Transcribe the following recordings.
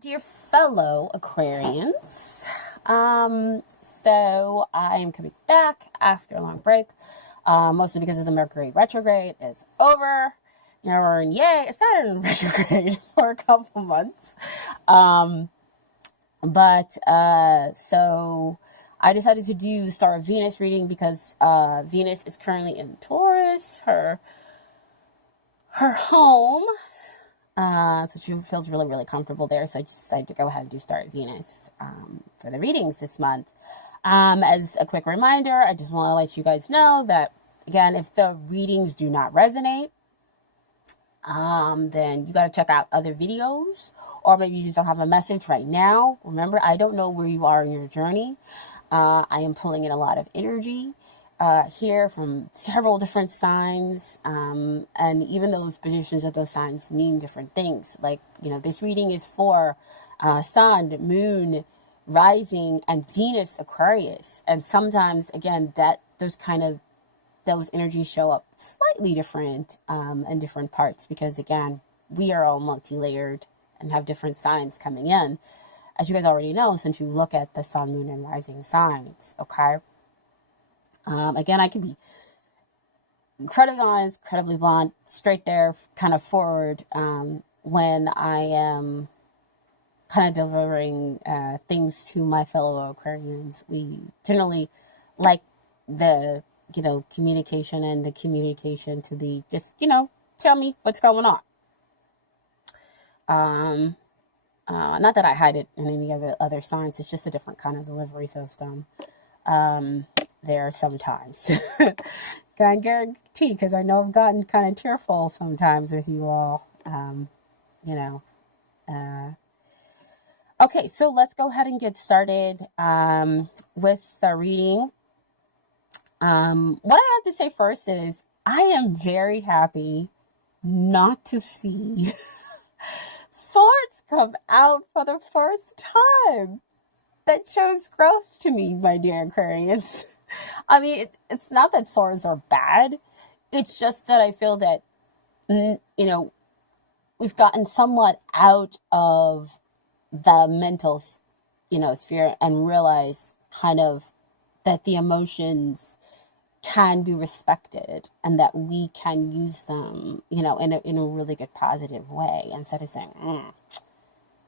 Dear fellow Aquarians, so I am coming back after a long break, mostly because of the Mercury retrograde is over. Now we're in Saturn retrograde for a couple months. So I decided to do the Star of Venus reading because Venus is currently in Taurus, her home. So she feels really, really comfortable there. So I decided to go ahead and do Start Venus for the readings this month. As a quick reminder, I just want to let you guys know that, again, if the readings do not resonate, then you got to check out other videos, or maybe you just don't have a message right now. Remember, I don't know where you are in your journey. I am pulling in a lot of energy here from several different signs, and even those positions of those signs mean different things. Like, this reading is for Sun, Moon, Rising, and Venus Aquarius. And sometimes, again, those energies show up slightly different in different parts because, again, we are all multi-layered and have different signs coming in, as you guys already know, since you look at the Sun, Moon, and Rising signs, okay? Again, I can be incredibly honest, incredibly blunt, straight there, kind of forward, when I am kind of delivering things to my fellow Aquarians. We generally like the, communication and the communication to be just, tell me what's going on. Not that I hide it in any other signs, it's just a different kind of delivery system. There sometimes. Can't guarantee, because I know I've gotten kind of tearful sometimes with you all. Okay, so let's go ahead and get started with the reading. What I have to say first is I am very happy not to see swords come out for the first time. That shows growth to me, my dear Aquarians. I mean, it's not that swords are bad. It's just that I feel that, we've gotten somewhat out of the mental, sphere and realize kind of that the emotions can be respected and that we can use them, in a really good positive way, instead of saying,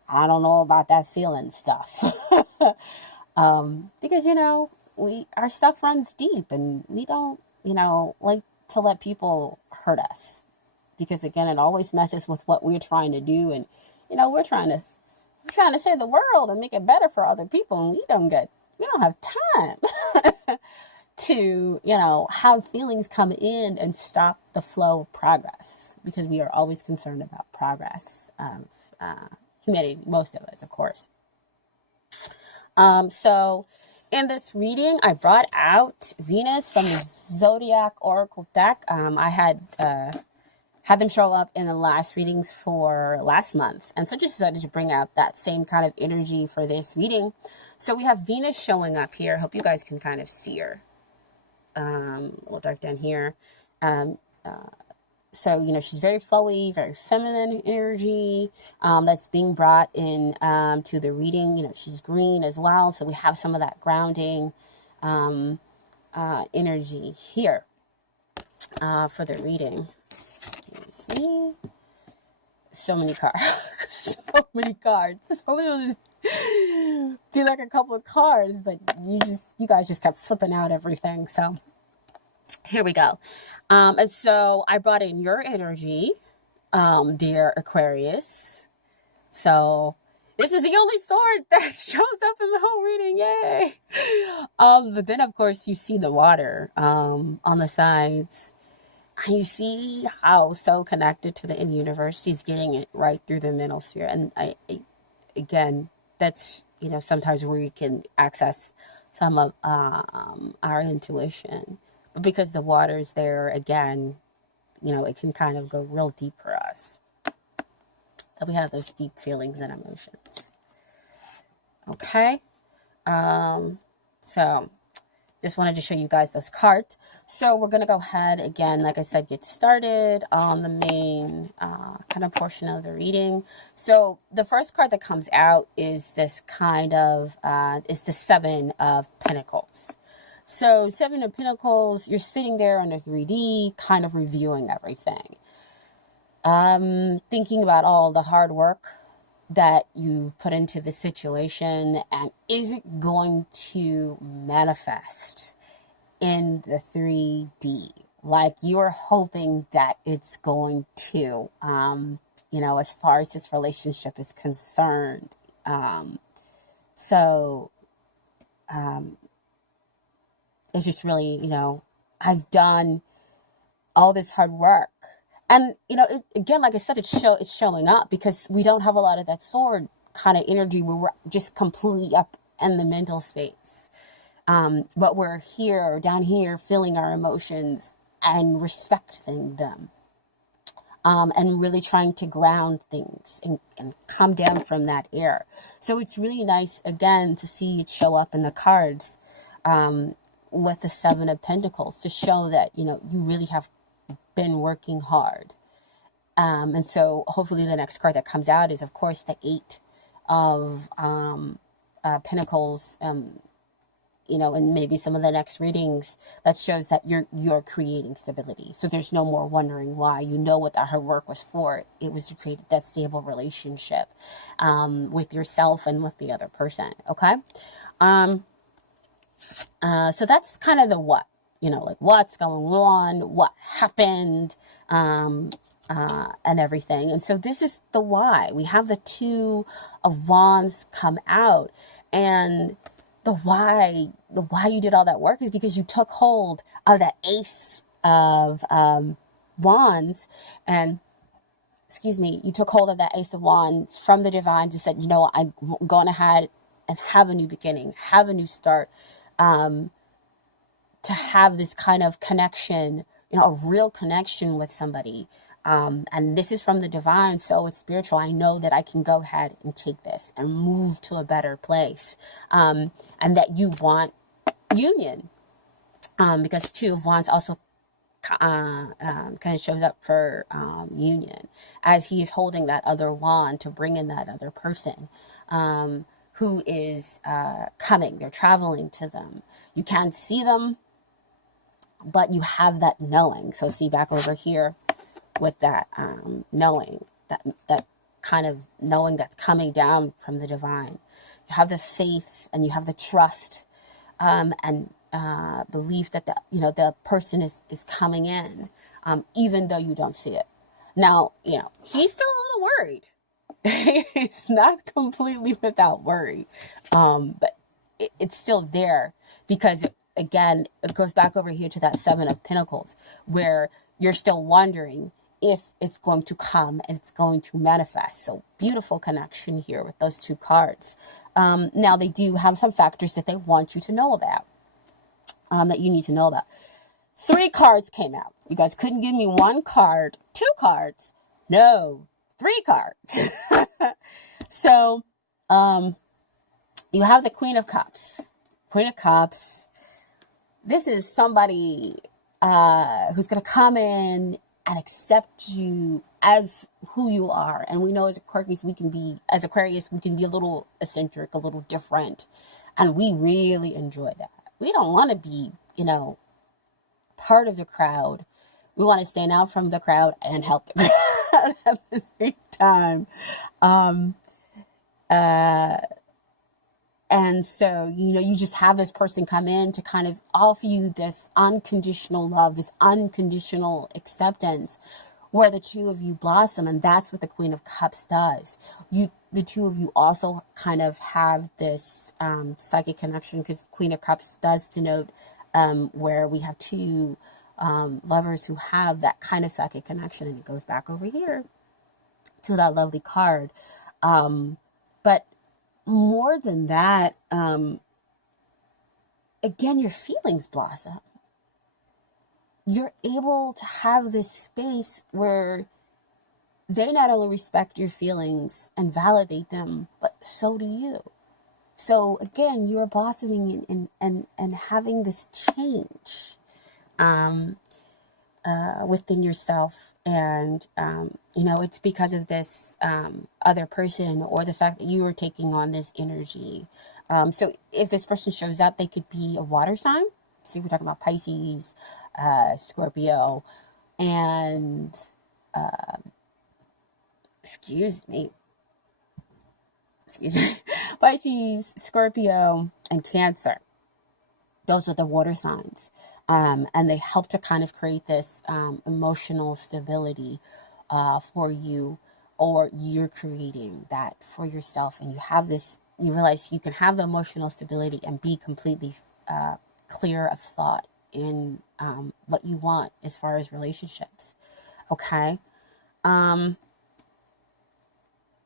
I don't know about that feeling stuff. Because, our stuff runs deep and we don't, like to let people hurt us. Because, again, it always messes with what we're trying to do. And, we're trying to save the world and make it better for other people. And we don't have time to, have feelings come in and stop the flow of progress. Because we are always concerned about progress of humanity, most of us, of course. So in this reading, I brought out Venus from the Zodiac Oracle deck. I had them show up in the last readings for last month. And so just decided to bring out that same kind of energy for this reading. So we have Venus showing up here. Hope you guys can kind of see her. A little dark down here. So, she's very flowy, very feminine energy that's being brought in to the reading. She's green as well. So we have some of that grounding energy here for the reading. See? So many cards. So many cards. So literally be like a couple of cards, but you guys just kept flipping out everything. So here we go. And so I brought in your energy, dear Aquarius. So this is the only sword that shows up in the whole reading. Yay! But then, of course, you see the water on the sides. And you see how so connected to the universe. He's getting it right through the mental sphere. And again, that's, sometimes where you can access some of our intuition. But because the water is there, again, it can kind of go real deep for us. That we have those deep feelings and emotions. Okay? So just wanted to show you guys those cards. So we're going to go ahead again, like I said, get started on the main kind of portion of the reading. So the first card that comes out is this kind of, is the Seven of Pentacles. So Seven of Pentacles, you're sitting there on a 3D, kind of reviewing everything. Thinking about all the hard work that you've put into the situation, and is it going to manifest in the 3D? Like, you're hoping that it's going to, you know, as far as this relationship is concerned. It's just really, you know, I've done all this hard work. And, you know, again, like I said, it's showing up because we don't have a lot of that sword kind of energy where we're just completely up in the mental space. But we're here, down here, feeling our emotions and respecting them. And really trying to ground things and come down from that air. So it's really nice, again, to see it show up in the cards with the Seven of Pentacles to show that, you know, you really have been working hard. And so hopefully the next card that comes out is, of course, the Eight of Pentacles, you know, and maybe some of the next readings that shows that you're creating stability. So there's no more wondering why. You know what that hard work was for. It was to create that stable relationship with yourself and with the other person. Okay. So that's kind of the what. You know, like what's going on, what happened, and everything. And so this is the why. We have the Two of Wands come out, and the why you did all that work is because you took hold of that Ace of Wands, and excuse me, you took hold of that Ace of Wands from the divine to say, you know, I'm going ahead and have a new beginning, have a new start. To have this kind of connection, you know, a real connection with somebody. And this is from the divine, so it's spiritual. I know that I can go ahead and take this and move to a better place. And that you want union. Because Two of Wands also kind of shows up for union, as he is holding that other wand to bring in that other person. Who is coming. They're traveling to them. You can't see them, but you have that knowing. So see back over here with that knowing, that kind of knowing that's coming down from the divine. You have the faith and you have the trust and belief that the person is coming in, even though you don't see it. Now, you know, he's still a little worried. It's not completely without worry, but it's still there because, again, it goes back over here to that Seven of Pentacles, where you're still wondering if it's going to come and it's going to manifest. So beautiful connection here with those two cards. Now they do have some factors that they want you to know about, that you need to know about. 3 cards came out. You guys couldn't give me 1 card, 2 cards. No, 3 cards. So, you have the Queen of Cups. Queen of Cups. This is somebody who's going to come in and accept you as who you are. And we know as Aquarius, we can be a little eccentric, a little different. And we really enjoy that. We don't want to be, you know, part of the crowd. We want to stand out from the crowd and help the crowd at the same time. And so, you know, you just have this person come in to kind of offer you this unconditional love, this unconditional acceptance, where the two of you blossom. And that's what the Queen of Cups does. The two of you also kind of have this psychic connection, because Queen of Cups does denote where we have two lovers who have that kind of psychic connection. And it goes back over here to that lovely card. But more than that, again, your feelings blossom. You're able to have this space where they not only respect your feelings and validate them, but so do you. So again, you're blossoming and having this change within yourself. And, it's because of this other person, or the fact that you are taking on this energy. So if this person shows up, they could be a water sign. So we're talking about Pisces, Scorpio, and excuse me, Pisces, Scorpio, and Cancer. Those are the water signs. And they help to kind of create this emotional stability for you, or you're creating that for yourself. And you have this, you realize you can have the emotional stability and be completely clear of thought in what you want as far as relationships. Okay.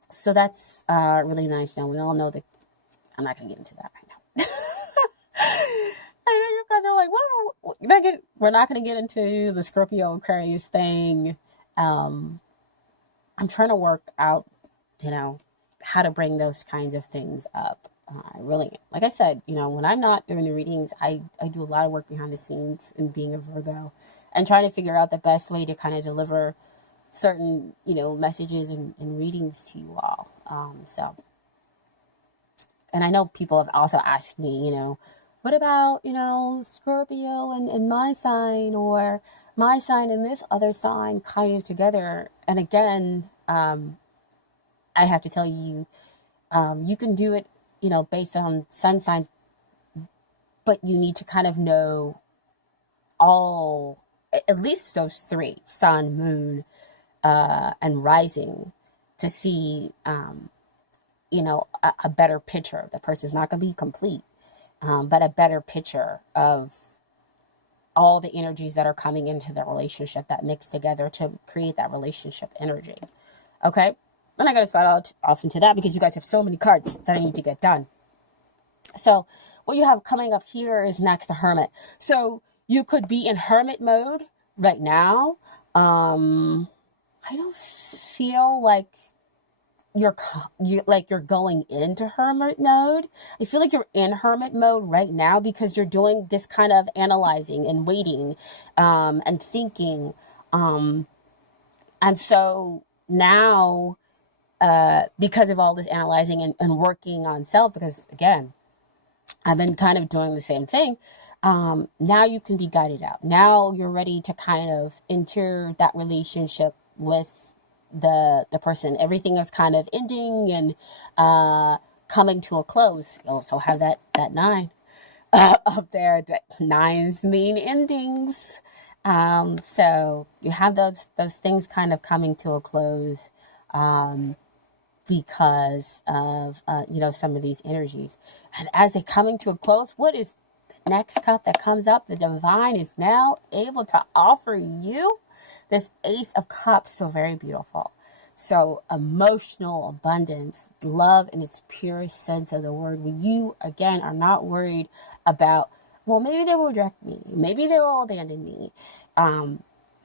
So that's really nice. Now, we all know that I'm not going to get into that right now. I know you guys are like, well, we're not going to get into the Scorpio Aquarius thing. I'm trying to work out, how to bring those kinds of things up. I really, like I said, when I'm not doing the readings, I do a lot of work behind the scenes and being a Virgo and trying to figure out the best way to kind of deliver certain, messages and readings to you all. And I know people have also asked me, what about, Scorpio and my sign, or my sign and this other sign kind of together. And again, I have to tell you, you can do it, based on sun signs, but you need to kind of know all, at least those three, sun, moon, and rising, to see, a better picture. The person's not going to be complete, but a better picture of all the energies that are coming into the relationship that mix together to create that relationship energy. Okay? I'm not going to spout out off into that because you guys have so many cards that I need to get done. So what you have coming up here is next, the Hermit. So you could be in Hermit mode right now. I don't feel like you're going into hermit mode. I feel like you're in hermit mode right now because you're doing this kind of analyzing and waiting, and thinking. And so now, because of all this analyzing and working on self, because again, I've been kind of doing the same thing. Now you can be guided out. Now you're ready to kind of enter that relationship with the person. Everything is kind of ending and coming to a close. You also have that 9 up there. That 9s mean endings. So you have those things kind of coming to a close, because of some of these energies. And as they're coming to a close, what is the next cup that comes up? The divine is now able to offer you this Ace of Cups. So very beautiful. So emotional abundance, love in its purest sense of the word. When you, again, are not worried about, well, maybe they will reject me. Maybe they will abandon me.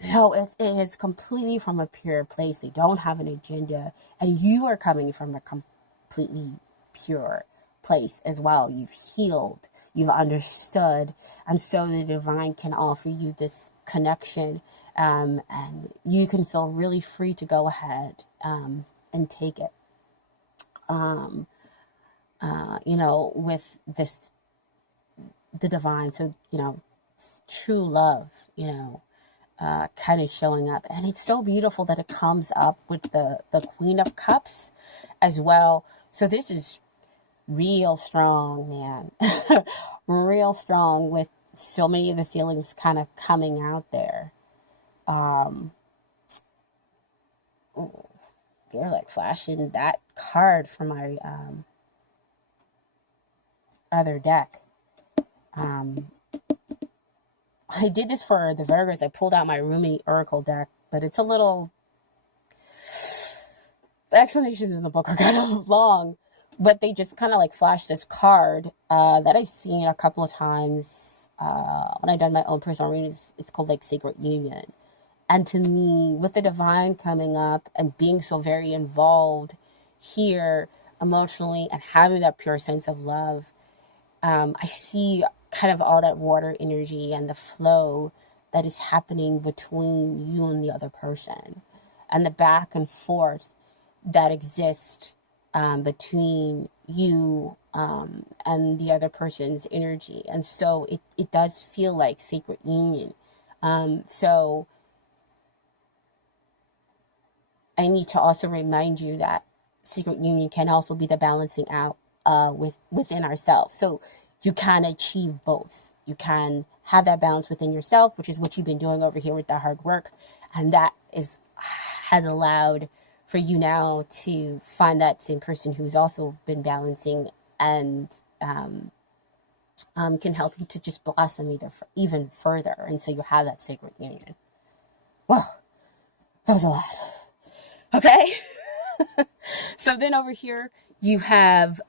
No, it is completely from a pure place. They don't have an agenda. And you are coming from a completely pure place as well. You've healed. You've understood. And so the divine can offer you this connection. And you can feel really free to go ahead and take it. With this, the divine. So, true love, kind of showing up. And it's so beautiful that it comes up with the Queen of Cups as well. So this is real strong, man. Real strong, with so many of the feelings kind of coming out there. They're like flashing that card from my other deck. I did this for the Virgos. I pulled out my roommate Oracle deck, but it's a little... The explanations in the book are kind of long, but they just kind of like flash this card that I've seen a couple of times when I've done my own personal readings. It's called like Sacred Union. And to me, with the divine coming up and being so very involved here, emotionally and having that pure sense of love. I see kind of all that water energy and the flow that is happening between you and the other person, and the back and forth that exists between you and the other person's energy. And so it does feel like sacred union. So I need to also remind you that secret union can also be the balancing out within ourselves. So you can achieve both. You can have that balance within yourself, which is what you've been doing over here with the hard work, and that has allowed for you now to find that same person who's also been balancing, and can help you to just blossom even further. And so you have that sacred union. Well, that was a lot. Okay. So then over here you have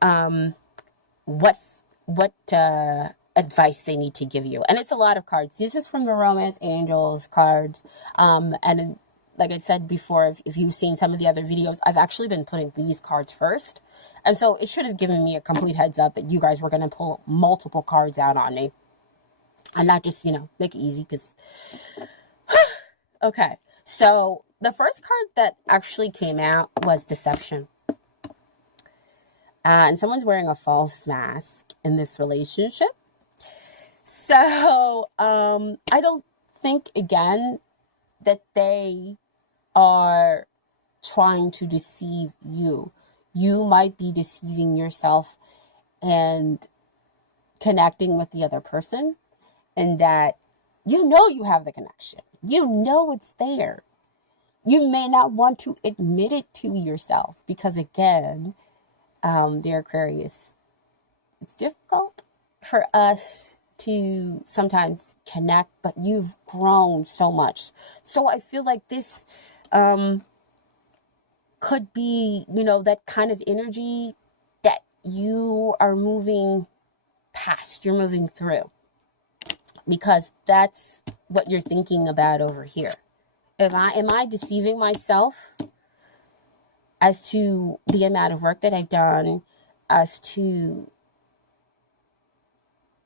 what advice they need to give you, and it's a lot of cards. This is from the Romance Angels cards, and like I said before, if you've seen some of the other videos, I've actually been putting these cards first, and so it should have given me a complete heads up that you guys were going to pull multiple cards out on me, and not just, make it easy, because okay. So the first card that actually came out was Deception. And someone's wearing a false mask in this relationship. So I don't think, again, that they are trying to deceive you. You might be deceiving yourself and connecting with the other person, and that you have the connection. It's there. You may not want to admit it to yourself because, again, dear Aquarius, it's difficult for us to sometimes connect, but you've grown so much. So I feel like this could be, that kind of energy that you are moving past, you're moving through, because that's what you're thinking about over here. Am I deceiving myself as to the amount of work that I've done, as to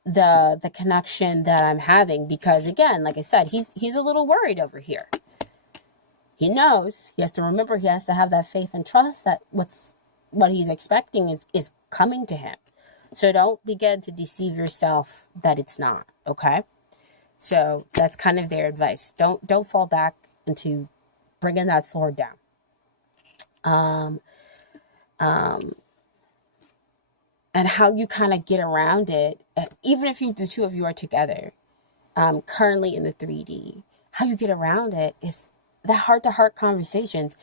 the connection that I'm having? Because, again, like I said, he's a little worried over here. He knows he has to remember, he has to have that faith and trust that what he's expecting is coming to him. So don't begin to deceive yourself that it's not, okay? So that's kind of their advice. Don't fall back into bringing that sword down. And how you kind of get around it, even if the two of you are together, currently in the 3D, how you get around it is the heart-to-heart conversations.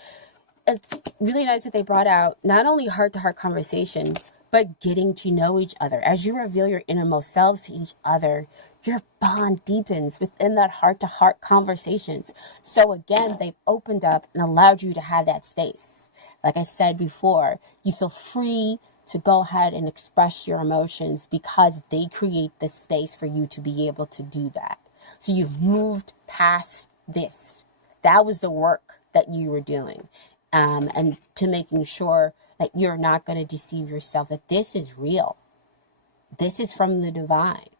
It's really nice that they brought out not only heart-to-heart conversation, but getting to know each other. As you reveal your innermost selves to each other, your bond deepens within that heart-to-heart conversations. So again, they've opened up and allowed you to have that space. Like I said before, you feel free to go ahead and express your emotions because they create the space for you to be able to do that. So you've moved past this. That was the work that you were doing. And to making sure that you're not going to deceive yourself, that this is real. This is from the divine.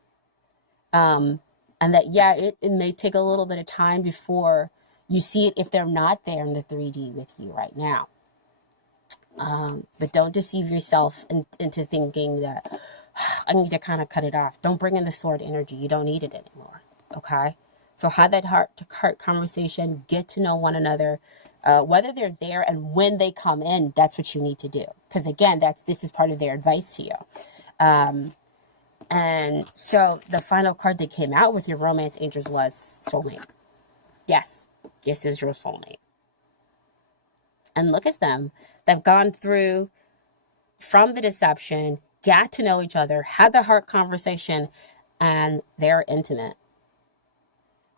And that, it may take a little bit of time before you see it if they're not there in the 3D with you right now. But don't deceive yourself into thinking that I need to kind of cut it off. Don't bring in the sword energy. You don't need it anymore. Okay? So have that heart-to-heart conversation. Get to know one another. Whether they're there and when they come in, that's what you need to do. Because again, this is part of their advice to you. And so the final card that came out with your Romance Angels was Soulmate. Yes, this is your soulmate. And look at them. They've gone through from the deception, got to know each other, had the heart conversation, and they're intimate.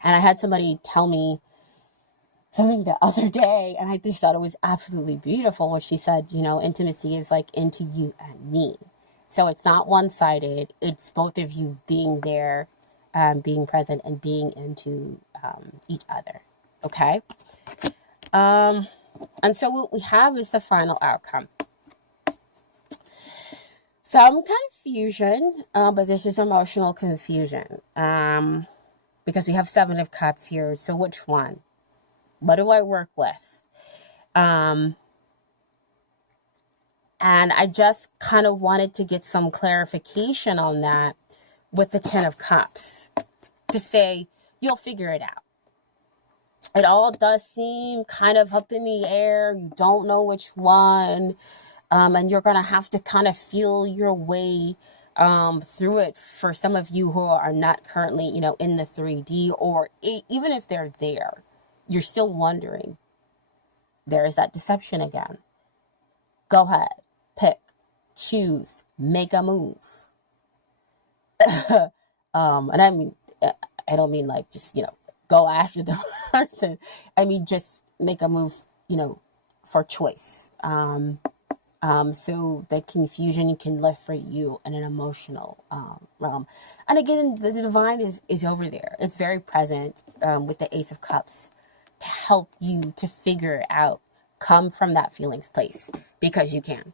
And I had somebody tell me something the other day, and I just thought it was absolutely beautiful when she said, intimacy is like into you and me. So it's not one-sided. It's both of you being there, being present, and being into each other. Okay? And so what we have is the final outcome. some confusion, but this is emotional confusion. Because we have Seven of Cups here. So which one? What do I work with? And I just kind of wanted to get some clarification on that with the Ten of Cups to say, you'll figure it out. It all does seem kind of up in the air. You don't know which one. And you're going to have to kind of feel your way through it for some of you who are not currently, in the 3D, or even if they're there, you're still wondering. There is that deception again. Go ahead, pick, choose, make a move. And I don't mean like just, go after the person. I mean, just make a move, for choice. So the confusion can lift for you in an emotional realm. And again, the divine is over there. It's very present with the Ace of Cups to help you to figure it out. Come from that feelings place because you can.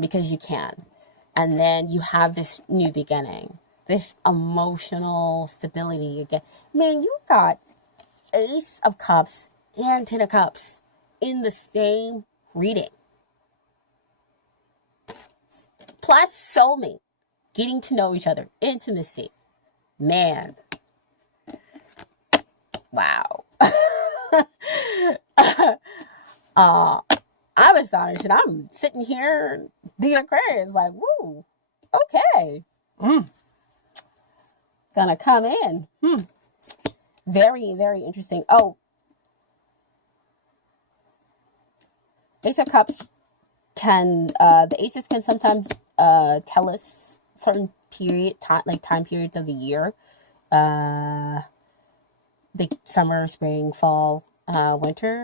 Because you can. And then you have this new beginning, this emotional stability again. Man, you got Ace of Cups and Ten of Cups in the same reading. Plus soulmate, getting to know each other, intimacy. Man. Wow. I'm astonished, and I'm sitting here, the Aquarius, like, woo, okay. Gonna come in. Very, very interesting. Oh, Ace of Cups the aces can sometimes tell us certain time periods of the year. The summer, spring, fall, winter.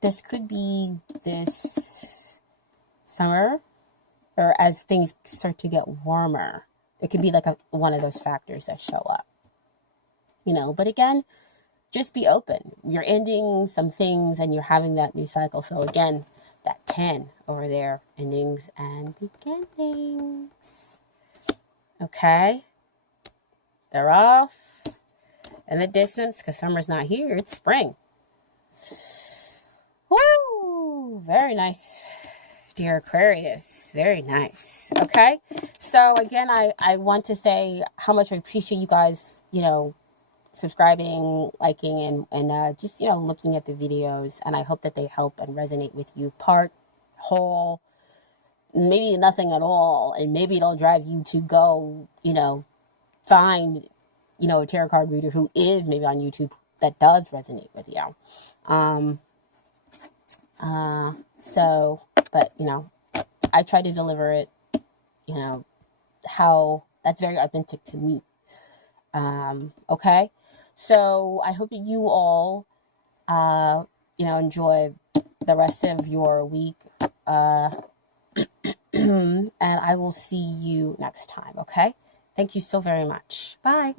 This could be this summer, or as things start to get warmer. It could be like one of those factors that show up. But again, just be open. You're ending some things and you're having that new cycle. So again, that 10 over there, endings and beginnings. Okay. They're off in the distance because summer's not here. It's spring. Woo! Very nice, dear Aquarius. Very nice. Okay. So again, I want to say how much I appreciate you guys, subscribing, liking, and just, looking at the videos. And I hope that they help and resonate with you. Part, whole, maybe nothing at all. And maybe it'll drive you to go, find, a tarot card reader who is maybe on YouTube that does resonate with you. But, I try to deliver it, how that's very authentic to me. Okay. So I hope that you all, enjoy the rest of your week. And I will see you next time. Okay. Thank you so very much. Bye.